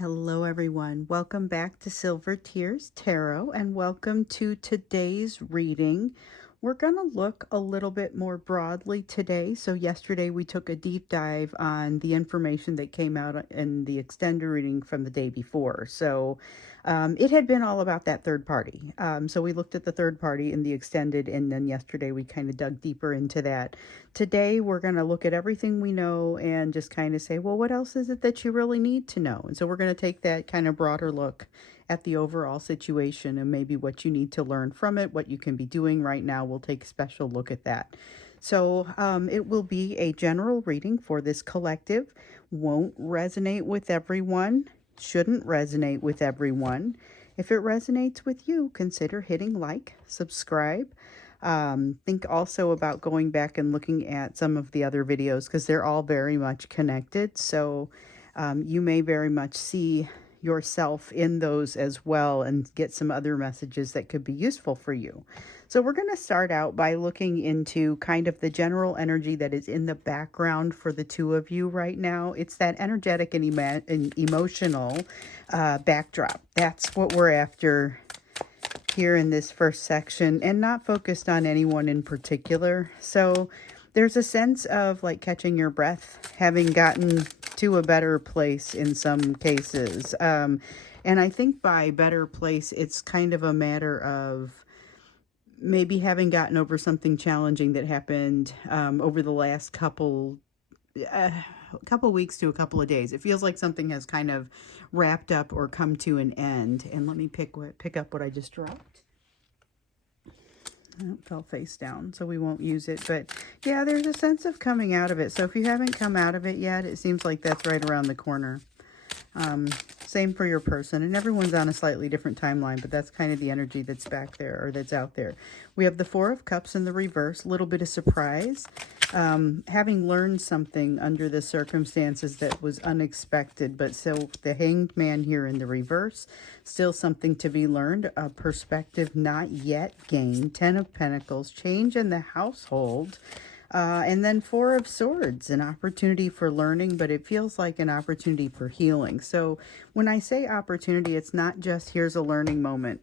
Hello everyone, welcome back to Silver Tears Tarot and welcome to today's reading. We're going to look a little bit more broadly today. So yesterday we took a deep dive on the information that came out in the extended reading from the day before. So it had been all about that third party. So we looked at the third party in the extended, and then yesterday we kind of dug deeper into that. Today we're going to look at everything we know and just kind of say, well, what else is it that you really need to know? And so we're going to take that kind of broader look at the overall situation and maybe what you need to learn from it, what you can be doing right now. We'll take a special look at that. So it will be a general reading for this collective. Won't resonate with everyone, shouldn't resonate with everyone. If it resonates with you, consider hitting like, subscribe. Think also about going back and looking at some of the other videos because they're all very much connected. So you may very much see yourself in those as well and get some other messages that could be useful for you. So we're going to start out by looking into kind of the general energy that is in the background for the two of you right now. It's that energetic and emotional backdrop. That's what we're after here in this first section, and not focused on anyone in particular. So there's a sense of like catching your breath, having gotten to a better place in some cases. And I think by better place, it's kind of a matter of maybe having gotten over something challenging that happened over the last couple weeks to a couple of days. It feels like something has kind of wrapped up or come to an end. And let me pick up what I just dropped. It fell face down, so we won't use it. But yeah, there's a sense of coming out of it. So if you haven't come out of it yet, it seems like that's right around the corner. Same for your person, and everyone's on a slightly different timeline, but that's kind of the energy that's back there, or that's out there. We have the Four of Cups in the reverse, a little bit of surprise, having learned something under the circumstances that was unexpected, but so the Hanged Man here in the reverse, still something to be learned, a perspective not yet gained. Ten of Pentacles, change in the household. And then Four of Swords, an opportunity for learning, but it feels like an opportunity for healing. So when I say opportunity, it's not just here's a learning moment,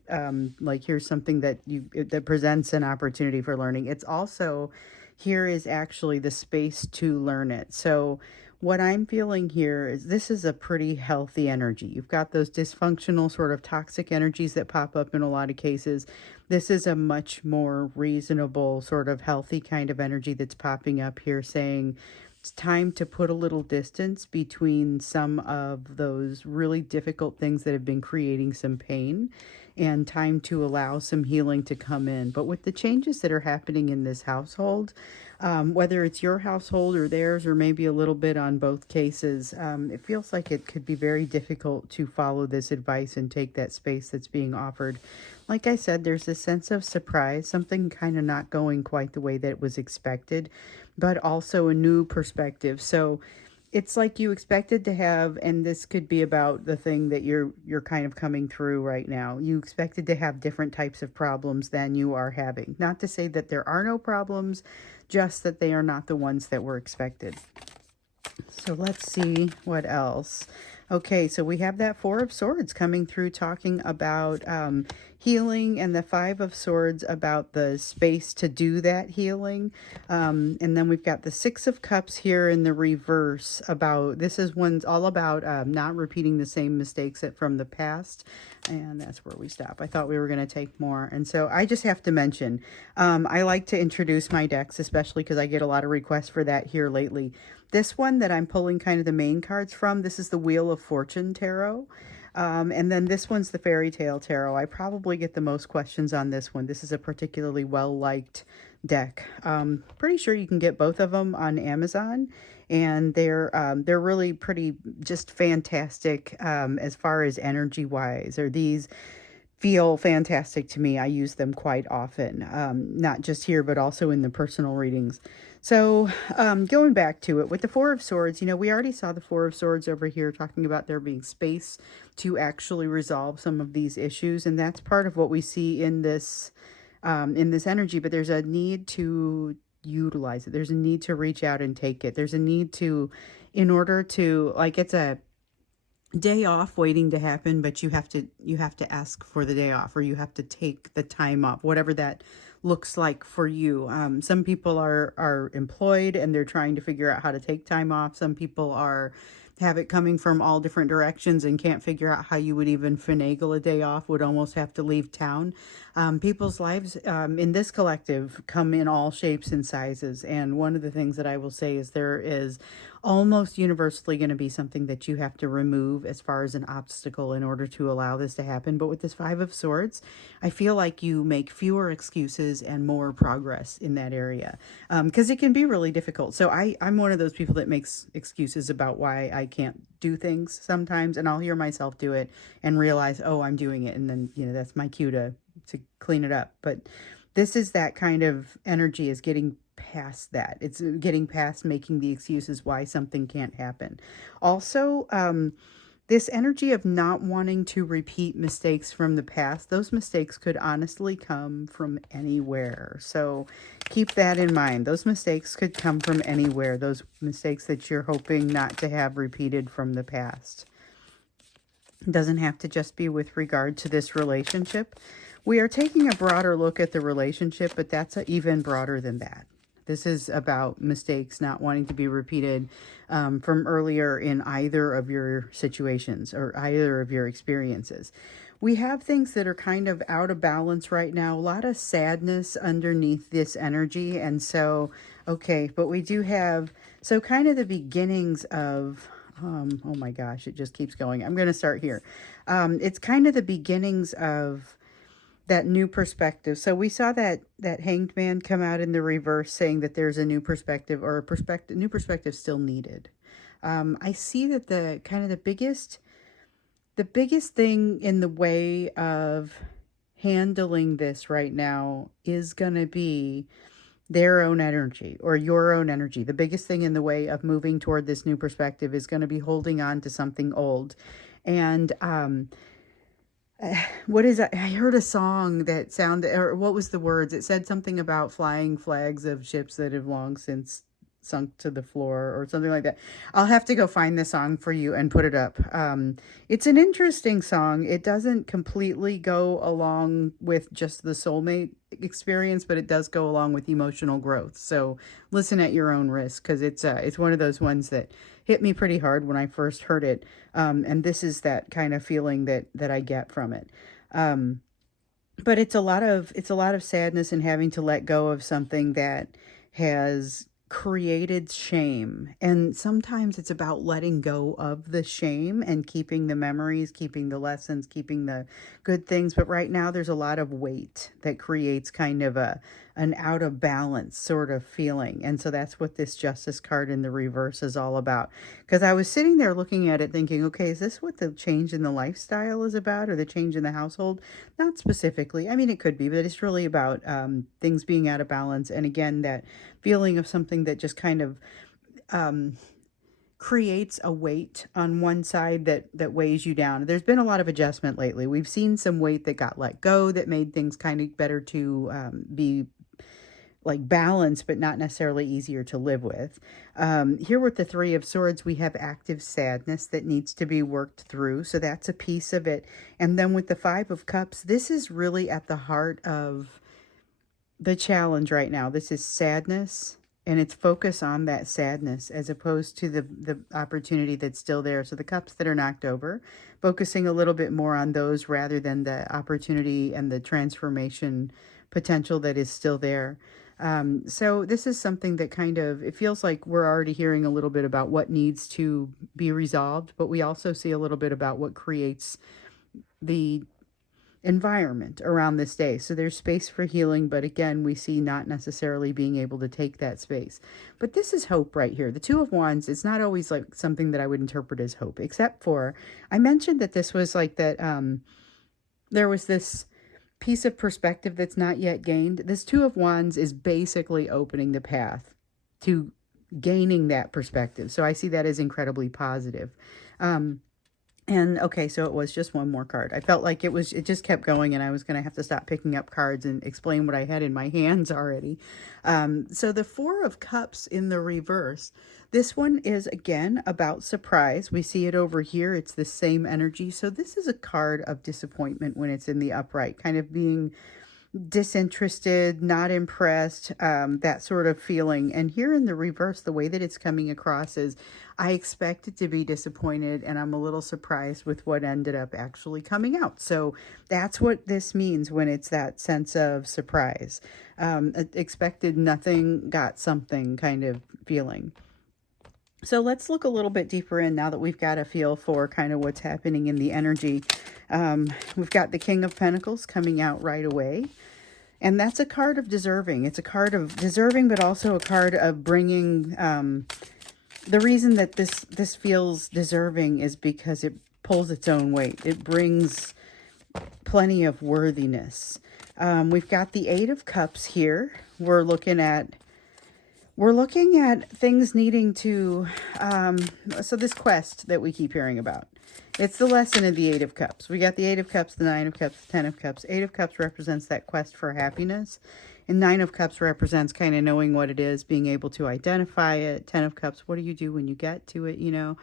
like here's something that presents an opportunity for learning. It's also here is actually the space to learn it. So what I'm feeling here is this is a pretty healthy energy. You've got those dysfunctional sort of toxic energies that pop up in a lot of cases. This is a much more reasonable sort of healthy kind of energy that's popping up here, saying it's time to put a little distance between some of those really difficult things that have been creating some pain, and time to allow some healing to come in. But with the changes that are happening in this household, whether it's your household or theirs, or maybe a little bit on both cases, it feels like it could be very difficult to follow this advice and take that space that's being offered. Like I said, there's this sense of surprise, something kind of not going quite the way that it was expected, but also a new perspective. So it's like you expected to have, and this could be about the thing that you're kind of coming through right now. You expected to have different types of problems than you are having. Not to say that there are no problems, just that they are not the ones that were expected. So let's see what else. Okay, so we have that Four of Swords coming through, talking about healing, and the Five of Swords about the space to do that healing. And then we've got the Six of Cups here in the reverse. One's all about not repeating the same mistakes from the past. And that's where we stop. I thought we were going to take more. And so I just have to mention, I like to introduce my decks, especially because I get a lot of requests for that here lately. This one that I'm pulling kind of the main cards from, this is the Wheel of Fortune Tarot. And then this one's the Fairy Tale Tarot. I probably get the most questions on this one. This is a particularly well-liked deck. Pretty sure you can get both of them on Amazon, and they're really pretty just fantastic as far as energy-wise. Or these feel fantastic to me. I use them quite often, not just here, but also in the personal readings. So going back to it, with the Four of Swords, we already saw the Four of Swords over here talking about there being space to actually resolve some of these issues. And that's part of what we see in this energy. But there's a need to utilize it. There's a need to reach out and take it. There's a need to, in order to, like, it's a day off waiting to happen, but you have to ask for the day off, or you have to take the time off, whatever that looks like for you. Some people are employed and they're trying to figure out how to take time off. Some people are have it coming from all different directions and can't figure out how you would even finagle a day off, would almost have to leave town. People's lives in this collective come in all shapes and sizes. And one of the things that I will say is there is almost universally going to be something that you have to remove as far as an obstacle in order to allow this to happen. But with this Five of Swords, I feel like you make fewer excuses and more progress in that area, because it can be really difficult. So I'm one of those people that makes excuses about why I can't do things sometimes, and I'll hear myself do it and realize, oh, I'm doing it, and then that's my cue to clean it up. But this is that kind of energy, is getting past that. It's getting past making the excuses why something can't happen. Also, this energy of not wanting to repeat mistakes from the past, those mistakes could honestly come from anywhere. So keep that in mind. Those mistakes could come from anywhere. Those mistakes that you're hoping not to have repeated from the past. It doesn't have to just be with regard to this relationship. We are taking a broader look at the relationship, but that's even broader than that. This is about mistakes not wanting to be repeated from earlier in either of your situations or either of your experiences. We have things that are kind of out of balance right now. A lot of sadness underneath this energy. And so, okay, but we do have, so kind of the beginnings of, oh my gosh, it just keeps going. I'm going to start here. It's kind of the beginnings of that new perspective. So we saw that Hanged Man come out in the reverse, saying that there's a new perspective, or new perspective still needed. I see that the biggest thing in the way of handling this right now is going to be their own energy, or your own energy. The biggest thing in the way of moving toward this new perspective is going to be holding on to something old. And what is that? I heard a song that sounded, or what was the words? It said something about flying flags of ships that have long since sunk to the floor, or something like that. I'll have to go find the song for you and put it up. It's an interesting song. It doesn't completely go along with just the soulmate experience, but it does go along with emotional growth. So listen at your own risk, because it's one of those ones that hit me pretty hard when I first heard it. And this is that kind of feeling that I get from it. But it's a lot of sadness and having to let go of something that has created shame. And sometimes it's about letting go of the shame and keeping the memories, keeping the lessons, keeping the good things. But right now there's a lot of weight that creates kind of an out of balance sort of feeling. And so that's what this Justice card in the reverse is all about. Because I was sitting there looking at it thinking, okay, is this what the change in the lifestyle is about, or the change in the household? Not specifically. I mean, it could be, but it's really about things being out of balance. And again, that feeling of something that just kind of creates a weight on one side that weighs you down. There's been a lot of adjustment lately. We've seen some weight that got let go, that made things kind of better to be like balanced, but not necessarily easier to live with. Here with the Three of Swords, we have active sadness that needs to be worked through. So that's a piece of it. And then with the Five of Cups, this is really at the heart of the challenge right now. This is sadness, and it's focus on that sadness as opposed to the opportunity that's still there. So the cups that are knocked over, focusing a little bit more on those rather than the opportunity and the transformation potential that is still there. So this is something that kind of, it feels like we're already hearing a little bit about what needs to be resolved, but we also see a little bit about what creates the environment around this day. So there's space for healing, but again, we see not necessarily being able to take that space. But this is hope right here. The Two of Wands, it's not always like something that I would interpret as hope, except for, I mentioned that this was like that, there was this piece of perspective that's not yet gained. This Two of Wands is basically opening the path to gaining that perspective. So I see that as incredibly positive. And okay, so it was just one more card. I felt like it just kept going, and I was going to have to stop picking up cards and explain what I had in my hands already. So the Four of Cups in the reverse, This one is, again, about surprise. We see it over here. It's the same energy. So this is a card of disappointment when it's in the upright, kind of being disinterested, not impressed, that sort of feeling. And here in the reverse, the way that it's coming across is I expected to be disappointed and I'm a little surprised with what ended up actually coming out. So that's what this means when it's that sense of surprise. Expected nothing, got something kind of feeling. So let's look a little bit deeper in now that we've got a feel for kind of what's happening in the energy. We've got the King of Pentacles coming out right away. And that's a card of deserving. It's a card of deserving, but also a card of bringing... the reason that this feels deserving is because it pulls its own weight. It brings plenty of worthiness. We've got the Eight of Cups here. We're looking at things needing to, so this quest that we keep hearing about. It's the lesson of the Eight of Cups. We got the Eight of Cups, the Nine of Cups, the Ten of Cups. Eight of Cups represents that quest for happiness. And Nine of Cups represents kind of knowing what it is, being able to identify it. Ten of Cups, what do you do when you get to it, you know?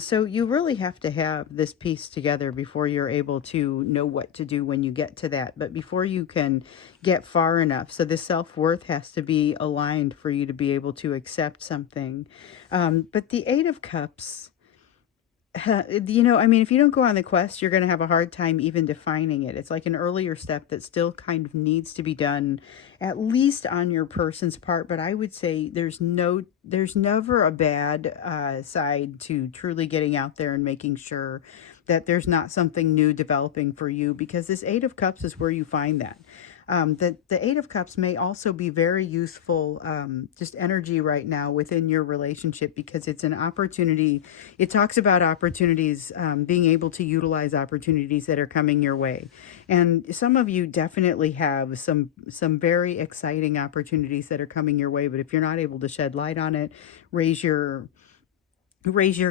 So you really have to have this piece together before you're able to know what to do when you get to that. But before you can get far enough, so the self-worth has to be aligned for you to be able to accept something. But the Eight of Cups... you know, I mean, if you don't go on the quest, you're going to have a hard time even defining it. It's like an earlier step that still kind of needs to be done, at least on your person's part. But I would say there's never a bad side to truly getting out there and making sure that there's not something new developing for you, because this Eight of Cups is where you find that. The Eight of Cups may also be very useful, just energy right now within your relationship, because it's an opportunity. It talks about opportunities, being able to utilize opportunities that are coming your way. And some of you definitely have some very exciting opportunities that are coming your way. But if you're not able to shed light on it, raise your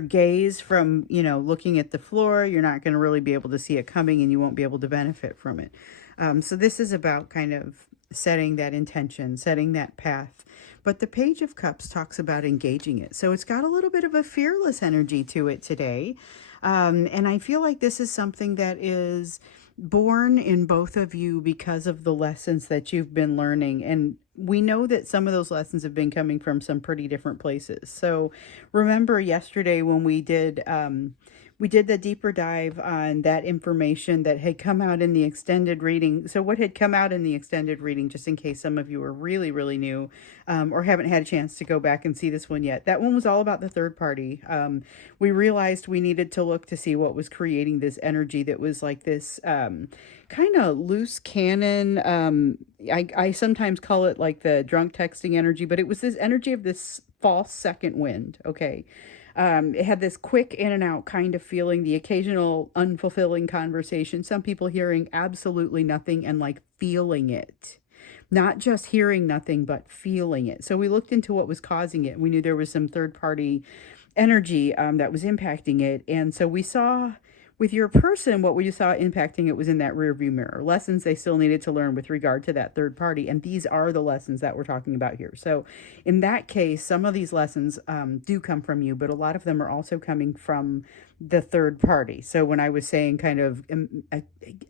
gaze from, you know, looking at the floor, you're not going to really be able to see it coming and you won't be able to benefit from it. So this is about kind of setting that intention, setting that path. But the Page of Cups talks about engaging it. So it's got a little bit of a fearless energy to it today. And I feel like this is something that is born in both of you because of the lessons that you've been learning. And we know that some of those lessons have been coming from some pretty different places. So remember yesterday when we did the deeper dive on that information that had come out in the extended reading. So what had come out in the extended reading, just in case some of you are really, really new, or haven't had a chance to go back and see this one yet. That one was all about the third party. We realized we needed to look to see what was creating this energy that was like this kind of loose cannon. I sometimes call it like the drunk texting energy, but it was this energy of this false second wind. Okay. It had this quick in and out kind of feeling, the occasional unfulfilling conversation, some people hearing absolutely nothing and like feeling it. Not just hearing nothing, but feeling it. So we looked into what was causing it. We knew there was some third party energy that was impacting it. And so we saw with your person, what we saw impacting it was in that rear view mirror. Lessons they still needed to learn with regard to that third party. And these are the lessons that we're talking about here. So in that case, some of these lessons do come from you, but a lot of them are also coming from the third party. So when I was saying kind of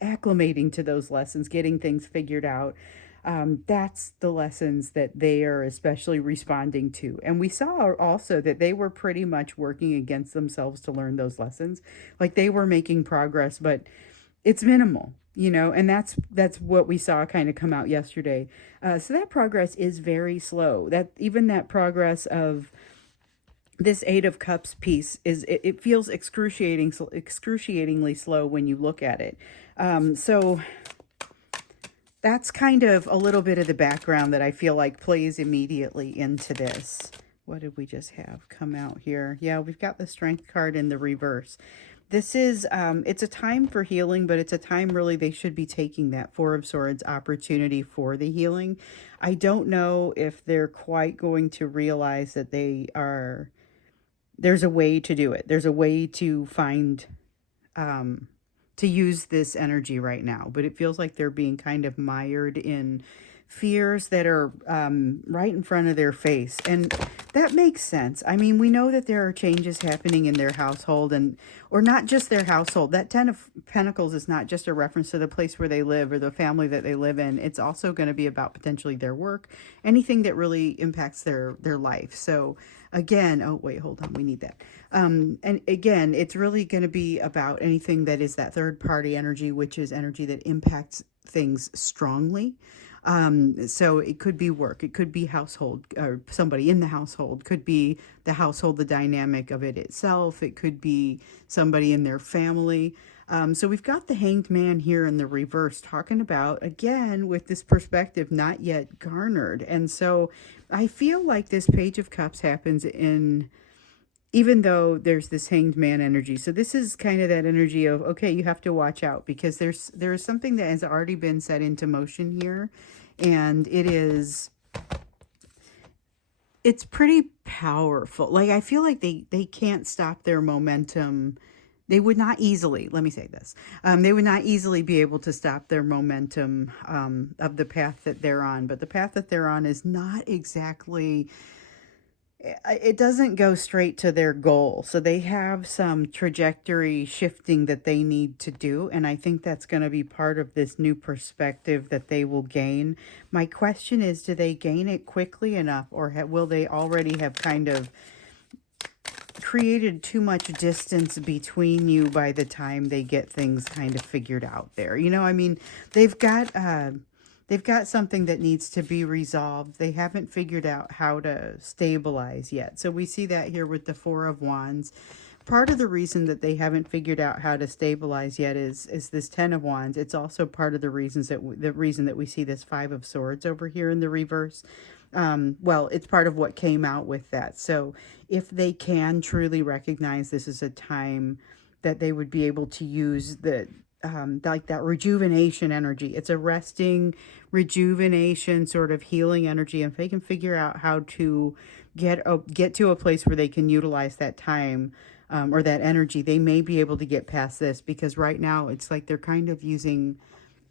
acclimating to those lessons, getting things figured out, that's the lessons that they are especially responding to. And we saw also that they were pretty much working against themselves to learn those lessons. Like they were making progress, but it's minimal, you know, and that's what we saw kind of come out yesterday. So that progress is very slow. That even that progress of this Eight of Cups piece is, it feels excruciatingly slow when you look at it. So that's kind of a little bit of the background that I feel like plays immediately into this. What did we just have come out here? Yeah, we've got the Strength card in the reverse. This is, it's a time for healing, but it's a time really they should be taking that Four of Swords opportunity for the healing. I don't know if they're quite going to realize that there's a way to do it. There's a way to find, to use this energy right now, but it feels like they're being kind of mired in fears that are right in front of their face. And that makes sense. I mean, we know that there are changes happening in their household, and or not just their household. That Ten of Pentacles is not just a reference to the place where they live or the family that they live in. It's also going to be about potentially their work, anything that really impacts their life. So again, oh wait, hold on, we need that. And again, it's really going to be about anything that is that third party energy, which is energy that impacts things strongly. So it could be work, it could be household, or somebody in the household, could be the household, the dynamic of it itself. It could be somebody in their family. So we've got the Hanged Man here in the reverse, talking about, again, with this perspective not yet garnered. And so I feel like this Page of Cups happens in, even though there's this Hanged Man energy. So this is kind of that energy of, okay, you have to watch out, because there is something that has already been set into motion here. And it's pretty powerful. Like, I feel like they can't stop their momentum. They would not easily, let me say this, they would not easily be able to stop their momentum of the path that they're on. But the path that they're on is not exactly, it doesn't go straight to their goal. So they have some trajectory shifting that they need to do. And I think that's going to be part of this new perspective that they will gain. My question is, do they gain it quickly enough, or will they already have kind of created too much distance between you by the time they get things kind of figured out there? You know, I mean, they've got something that needs to be resolved. They haven't figured out how to stabilize yet. So we see that here with the Four of Wands. Part of the reason that they haven't figured out how to stabilize yet is this Ten of Wands. It's also part of the reason that we see this Five of Swords over here in the reverse. Well, it's part of what came out with that. So if they can truly recognize this is a time that they would be able to use the like that rejuvenation energy. It's a resting, rejuvenation, sort of healing energy. And if they can figure out how to get to a place where they can utilize that time or that energy, they may be able to get past this. Because right now it's like they're kind of using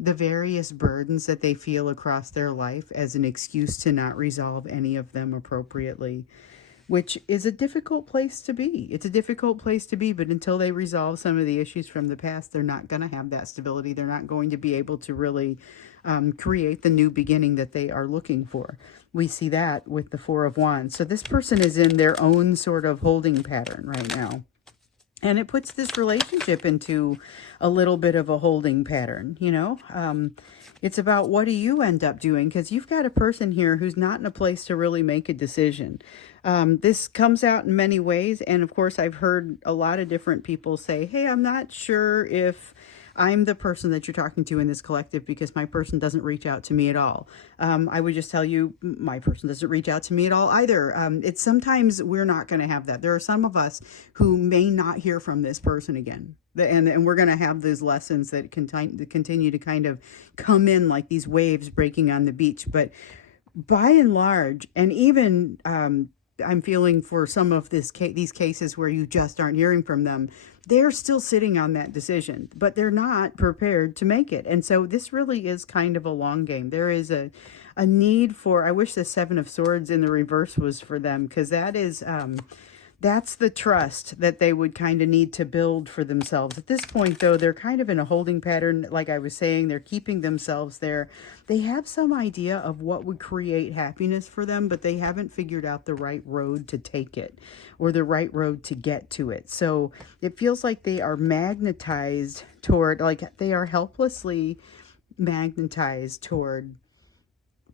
the various burdens that they feel across their life as an excuse to not resolve any of them appropriately, which is a difficult place to be. It's a difficult place to be, but until they resolve some of the issues from the past, they're not going to have that stability. They're not going to be able to really create the new beginning that they are looking for. We see that with the Four of Wands. So this person is in their own sort of holding pattern right now. And it puts this relationship into a little bit of a holding pattern, you know. It's about, what do you end up doing? Because you've got a person here who's not in a place to really make a decision. This comes out in many ways. And of course, I've heard a lot of different people say, hey, I'm not sure if I'm the person that you're talking to in this collective, because my person doesn't reach out to me at all. I would just tell you, my person doesn't reach out to me at all either. It's sometimes we're not going to have that. There are some of us who may not hear from this person again. And we're going to have those lessons that continue to kind of come in like these waves breaking on the beach. But by and large, and even I'm feeling for some of these cases where you just aren't hearing from them, they're still sitting on that decision, but they're not prepared to make it. And so this really is kind of a long game. There is a need for, I wish the Seven of Swords in the reverse was for them, because that is, that's the trust that they would kind of need to build for themselves. At this point, though, they're kind of in a holding pattern. Like I was saying, they're keeping themselves there. They have some idea of what would create happiness for them, but they haven't figured out the right road to take it, or the right road to get to it. So it feels like they are magnetized toward, like they are helplessly magnetized toward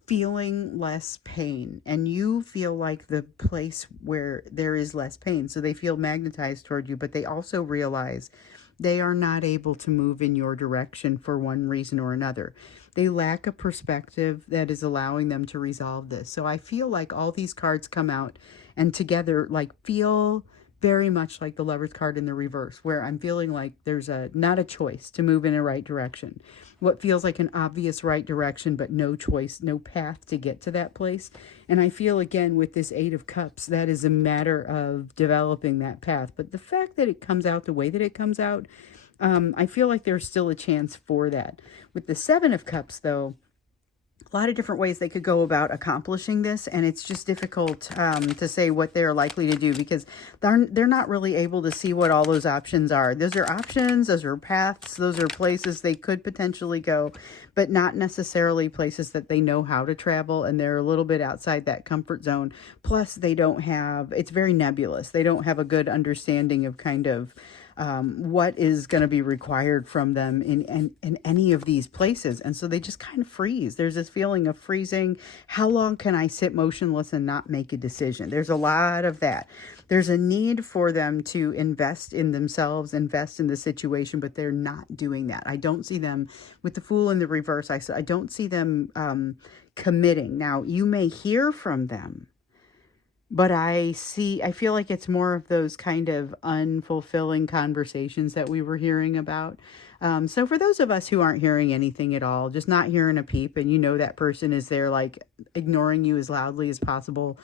feeling less pain, and you feel like the place where there is less pain. So they feel magnetized toward you, but they also realize they are not able to move in your direction for one reason or another. They lack a perspective that is allowing them to resolve this. So I feel like all these cards come out and together like feel very much like the Lover's card in the reverse, where I'm feeling like there's not a choice to move in a right direction. What feels like an obvious right direction, but no choice, no path to get to that place. And I feel, again, with this Eight of Cups, that is a matter of developing that path. But the fact that it comes out the way that it comes out, I feel like there's still a chance for that. With the Seven of Cups, though, a lot of different ways they could go about accomplishing this, and it's just difficult to say what they're likely to do, because they're not really able to see what all those options are. Those are options, those are paths, those are places they could potentially go, but not necessarily places that they know how to travel, and they're a little bit outside that comfort zone. Plus, they don't have, it's very nebulous. They don't have a good understanding of kind of what is going to be required from them in any of these places. And so they just kind of freeze. There's this feeling of freezing. How long can I sit motionless and not make a decision? There's a lot of that. There's a need for them to invest in themselves, invest in the situation, but they're not doing that. I don't see them with the Fool in the reverse. I don't see them committing. Now, you may hear from them, but I feel like it's more of those kind of unfulfilling conversations that we were hearing about. So for those of us who aren't hearing anything at all, just not hearing a peep, and you know that person is there, like ignoring you as loudly as possible,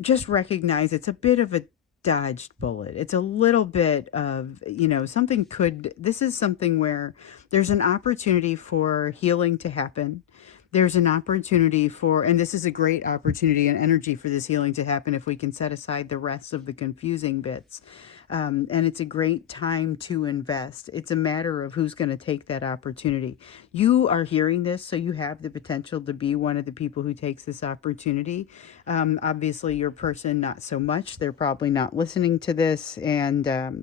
just recognize it's a bit of a dodged bullet. It's a little bit of, this is something where there's an opportunity for healing to happen. There's an opportunity for, and this is a great opportunity and energy for this healing to happen if we can set aside the rest of the confusing bits. And it's a great time to invest. It's a matter of who's going to take that opportunity. You are hearing this, so you have the potential to be one of the people who takes this opportunity. Obviously, your person, not so much. They're probably not listening to this. And a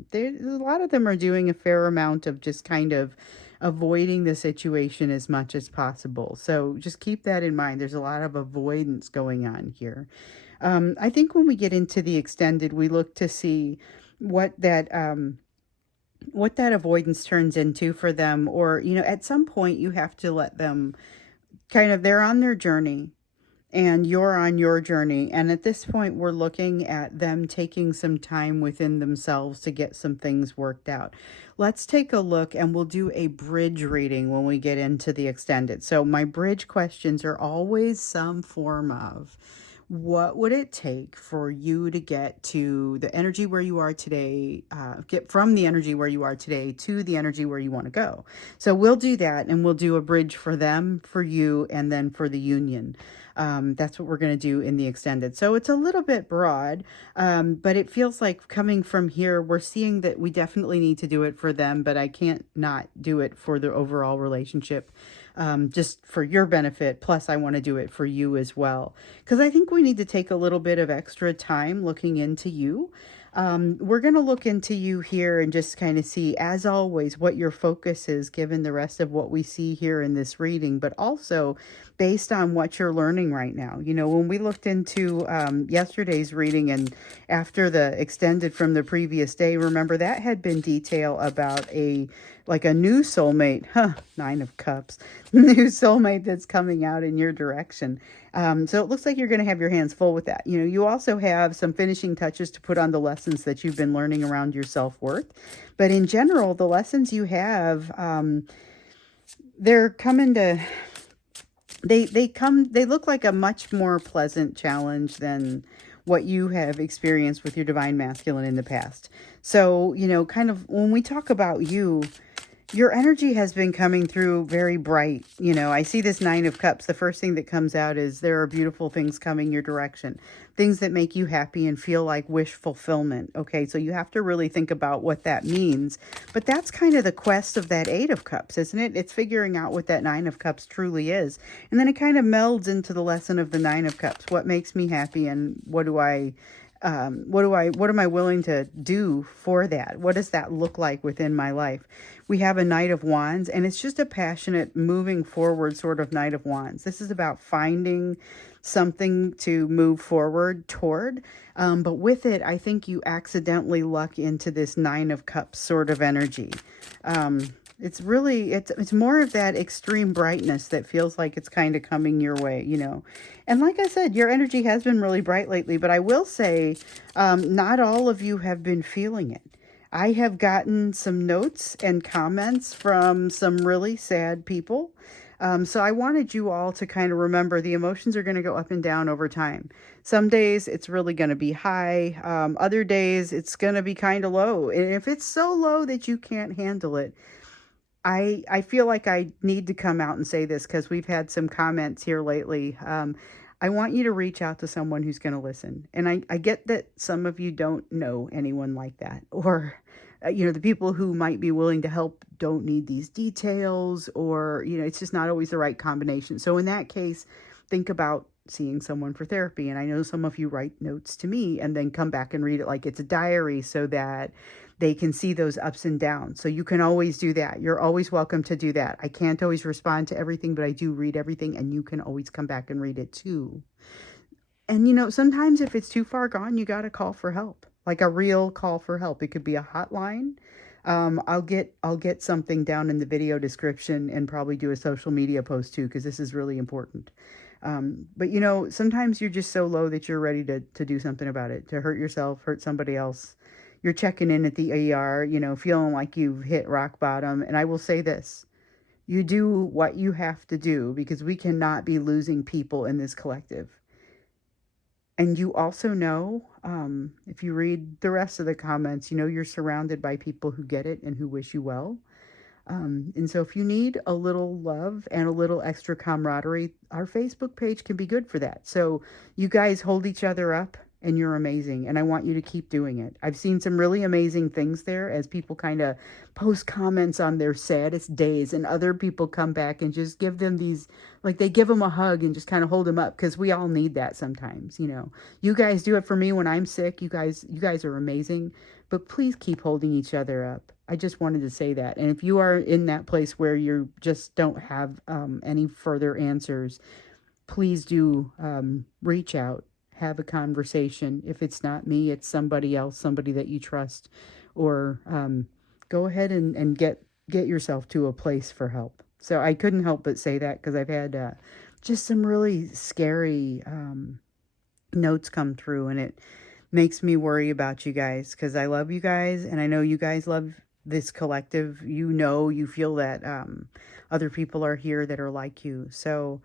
lot of them are doing a fair amount of just kind of avoiding the situation as much as possible. So just keep that in mind. There's a lot of avoidance going on here. I think when we get into the extended, we look to see what that avoidance turns into for them. Or, at some point you have to let them they're on their journey and you're on your journey. And at this point, we're looking at them taking some time within themselves to get some things worked out. Let's take a look, and we'll do a bridge reading when we get into the extended. So my bridge questions are always some form of, what would it take for you to get to the energy where you are today, get from the energy where you are today to the energy where you want to go? So we'll do that, and we'll do a bridge for them, for you, and then for the union. That's what we're going to do in the extended. So it's a little bit broad, but it feels like coming from here, we're seeing that we definitely need to do it for them, but I can't not do it for the overall relationship. Just for your benefit. Plus, I want to do it for you as well, because I think we need to take a little bit of extra time looking into you. We're going to look into you here and just kind of see, as always, what your focus is given the rest of what we see here in this reading, but also based on what you're learning right now. When we looked into yesterday's reading, and after the extended from the previous day, remember that had been detail about a new soulmate, Nine of Cups, new soulmate that's coming out in your direction. So it looks like you're going to have your hands full with that. You also have some finishing touches to put on the lessons that you've been learning around your self-worth. But in general, the lessons you have, they're coming to, they look like a much more pleasant challenge than what you have experienced with your divine masculine in the past. So, kind of when we talk about you, your energy has been coming through very bright. I see this Nine of Cups. The first thing that comes out is there are beautiful things coming your direction. Things that make you happy and feel like wish fulfillment. Okay, so you have to really think about what that means. But that's kind of the quest of that Eight of Cups, isn't it? It's figuring out what that Nine of Cups truly is. And then it kind of melds into the lesson of the Nine of Cups. What makes me happy, and what am I willing to do for that? What does that look like within my life? We have a Knight of Wands, and it's just a passionate, moving forward sort of Knight of Wands. This is about finding something to move forward toward. But with it, I think you accidentally luck into this Nine of Cups sort of energy. It's really, it's more of that extreme brightness that feels like it's kind of coming your way, And like I said, your energy has been really bright lately, but I will say, not all of you have been feeling it. I have gotten some notes and comments from some really sad people. So I wanted you all to kind of remember the emotions are going to go up and down over time. Some days it's really going to be high. Other days it's going to be kind of low. And if it's so low that you can't handle it, I feel like I need to come out and say this because we've had some comments here lately. I want you to reach out to someone who's going to listen. And I get that some of you don't know anyone like that, or, the people who might be willing to help don't need these details, or, it's just not always the right combination. So in that case, think about seeing someone for therapy. And I know some of you write notes to me and then come back and read it like it's a diary so that they can see those ups and downs. So you can always do that. You're always welcome to do that. I can't always respond to everything, but I do read everything, and you can always come back and read it too. And sometimes if it's too far gone, you got to call for help, like a real call for help. It could be a hotline. I'll get something down in the video description and probably do a social media post too, because this is really important. But sometimes you're just so low that you're ready to do something about it, to hurt yourself, hurt somebody else. You're checking in at the ER, feeling like you've hit rock bottom. And I will say this, you do what you have to do, because we cannot be losing people in this collective. And you also know, if you read the rest of the comments, you're surrounded by people who get it and who wish you well. And so if you need a little love and a little extra camaraderie, our Facebook page can be good for that. So you guys hold each other up, and you're amazing. And I want you to keep doing it. I've seen some really amazing things there as people kind of post comments on their saddest days, and other people come back and just give them these, like they give them a hug and just kind of hold them up, because we all need that sometimes. You guys do it for me when I'm sick. You guys are amazing, but please keep holding each other up. I just wanted to say that. And if you are in that place where you just don't have any further answers, please do reach out, have a conversation. If it's not me, it's somebody else, somebody that you trust, or go ahead and get yourself to a place for help. So I couldn't help but say that, because I've had just some really scary notes come through, and it makes me worry about you guys, because I love you guys, and I know you guys love this collective. You feel that other people are here that are like you. So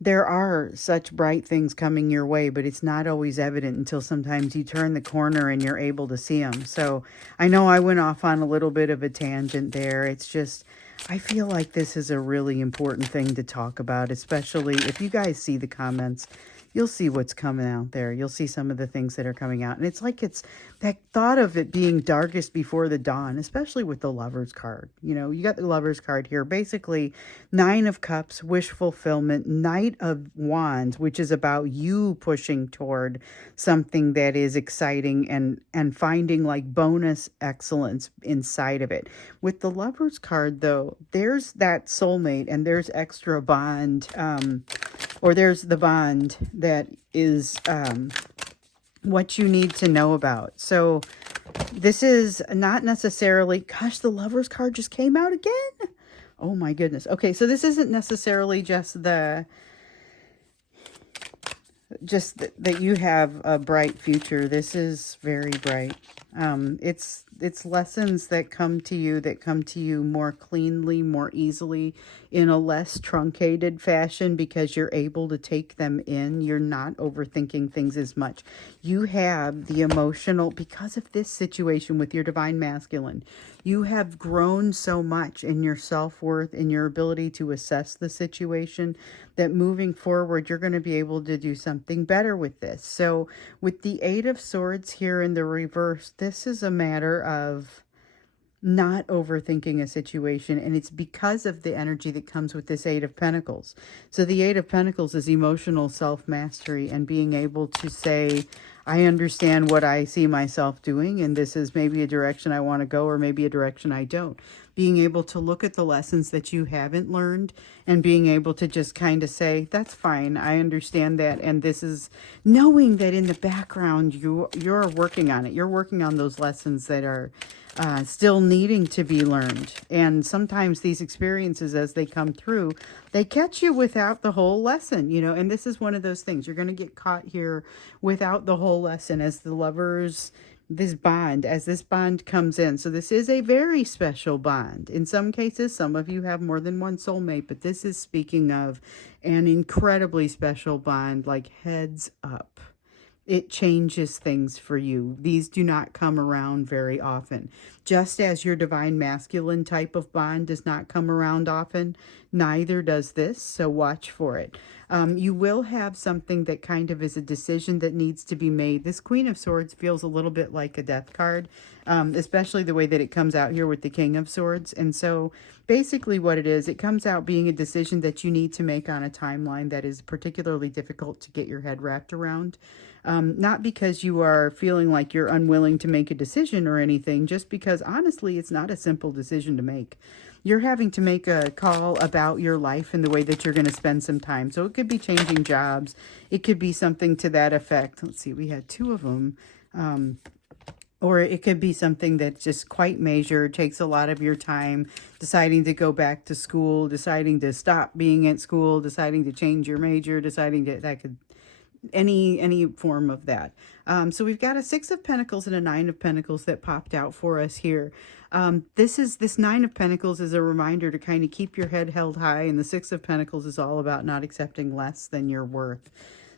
there are such bright things coming your way, but it's not always evident until sometimes you turn the corner and you're able to see them. So I know I went off on a little bit of a tangent there. It's just, I feel like this is a really important thing to talk about, especially if you guys see the comments. You'll see what's coming out there. You'll see some of the things that are coming out. And it's like it's that thought of it being darkest before the dawn, especially with the Lover's card. You got the Lover's card here. Basically, 9 of Cups, wish fulfillment, Knight of Wands, which is about you pushing toward something that is exciting and finding like bonus excellence inside of it. With the Lover's card, though, there's that soulmate, and there's extra bond, or there's the bond that is what you need to know about. So this is not necessarily, gosh, the Lover's card just came out again. Oh my goodness. Okay, so this isn't necessarily just that you have a bright future. This is very bright. It's lessons that come to you more cleanly, more easily, in a less truncated fashion, because you're able to take them in. You're not overthinking things as much. You have the emotional, because of this situation with your divine masculine, you have grown so much in your self-worth, in your ability to assess the situation, that moving forward, you're going to be able to do something better with this. So with the 8 of Swords here in the reverse, this is a matter of not overthinking a situation, and it's because of the energy that comes with this 8 of Pentacles. So the 8 of Pentacles is emotional self-mastery, and being able to say, I understand what I see myself doing, and this is maybe a direction I want to go, or maybe a direction I don't. Being able to look at the lessons that you haven't learned, and being able to just kind of say, that's fine, I understand that, and this is knowing that in the background you're working on it. You're working on those lessons that are still needing to be learned. And sometimes these experiences, as they come through, they catch you without the whole lesson, and this is one of those things. You're going to get caught here without the whole lesson as the Lovers, this bond comes in. So this is a very special bond. In some cases, some of you have more than one soulmate, but this is speaking of an incredibly special bond, like heads up. it changes things for you. These do not come around very often. Just as your divine masculine type of bond does not come around often, neither does this, so watch for it. You will have something that kind of is a decision that needs to be made. This Queen of Swords feels a little bit like a death card, especially the way that it comes out here with the King of Swords. And so basically what it is, it comes out being a decision that you need to make on a timeline that is particularly difficult to get your head wrapped around. Not because you are feeling like you're unwilling to make a decision or anything, just because honestly, it's not a simple decision to make. You're having to make a call about your life and the way that you're going to spend some time. So it could be changing jobs. It could be something to that effect. Let's see, we had two of them. Or it could be something that's just quite measured, takes a lot of your time, deciding to go back to school, deciding to stop being at school, deciding to change your major, deciding to, that could, any form of that. So we've got a Six of Pentacles and a Nine of Pentacles that popped out for us here. This Nine of Pentacles is a reminder to kind of keep your head held high, and the Six of Pentacles is all about not accepting less than your worth.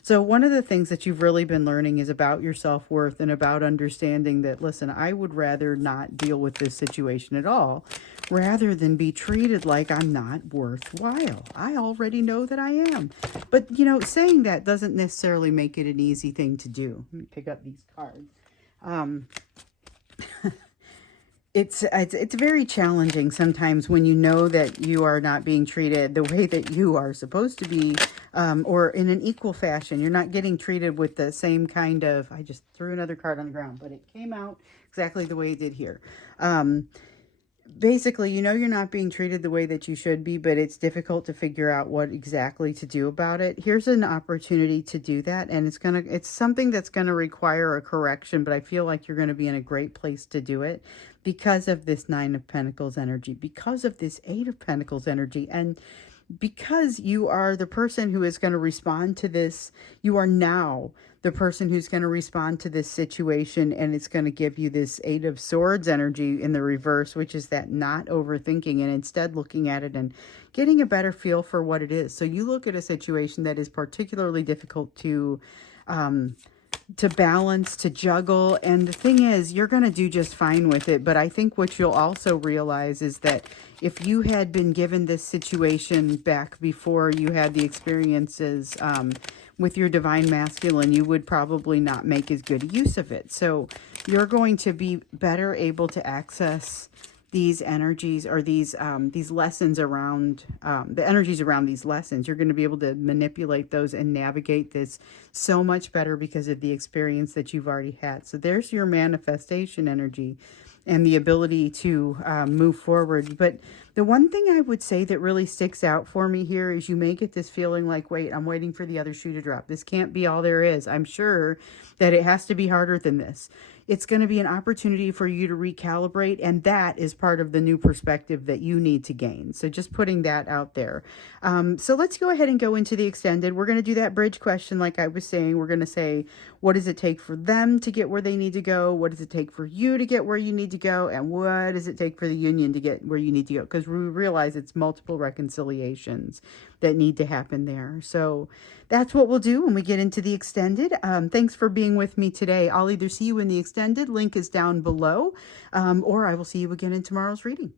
So one of the things that you've really been learning is about your self-worth and about understanding that, listen, I would rather not deal with this situation at all rather than be treated like I'm not worthwhile. I already know that I am. But, you know, saying that doesn't necessarily make it an easy thing to do. Let me pick up these cards. It's very challenging sometimes when you know that you are not being treated the way that you are supposed to be, or in an equal fashion. You're not getting treated with the same kind of, I just threw another card on the ground, but it came out exactly the way it did here. Basically, you know, you're not being treated the way that you should be, but it's difficult to figure out what exactly to do about it. Here's an opportunity to do that, and it's something that's going to require a correction, but I feel like you're going to be in a great place to do it because of this Nine of Pentacles energy, because of this Eight of Pentacles energy, and because you are the person who is going to respond to this. You are now the person who's going to respond to this situation, and it's going to give you this Eight of Swords energy in the reverse, which is that not overthinking and instead looking at it and getting a better feel for what it is. So you look at a situation that is particularly difficult to balance, to juggle, and the thing is, you're going to do just fine with it. But I think what you'll also realize is that if you had been given this situation back before you had the experiences with your divine masculine, you would probably not make as good use of it. So you're going to be better able to access these energies, or these lessons around the energies around these lessons. You're going to be able to manipulate those and navigate this so much better because of the experience that you've already had. So there's your manifestation energy and the ability to move forward. But the one thing I would say that really sticks out for me here is you may get this feeling like, wait, I'm waiting for the other shoe to drop. This can't be all there is. I'm sure that it has to be harder than this. It's going to be an opportunity for you to recalibrate, and that is part of the new perspective that you need to gain. So just putting that out there. So let's go ahead and go into the extended. We're going to do that bridge question like I was saying. We're going to say, what does it take for them to get where they need to go? What does it take for you to get where you need to go? And what does it take for the union to get where you need to go? Because we realize it's multiple reconciliations that need to happen there. So that's what we'll do when we get into the extended. Thanks for being with me today. I'll either see you in the extended, link is down below, or I will see you again in tomorrow's reading.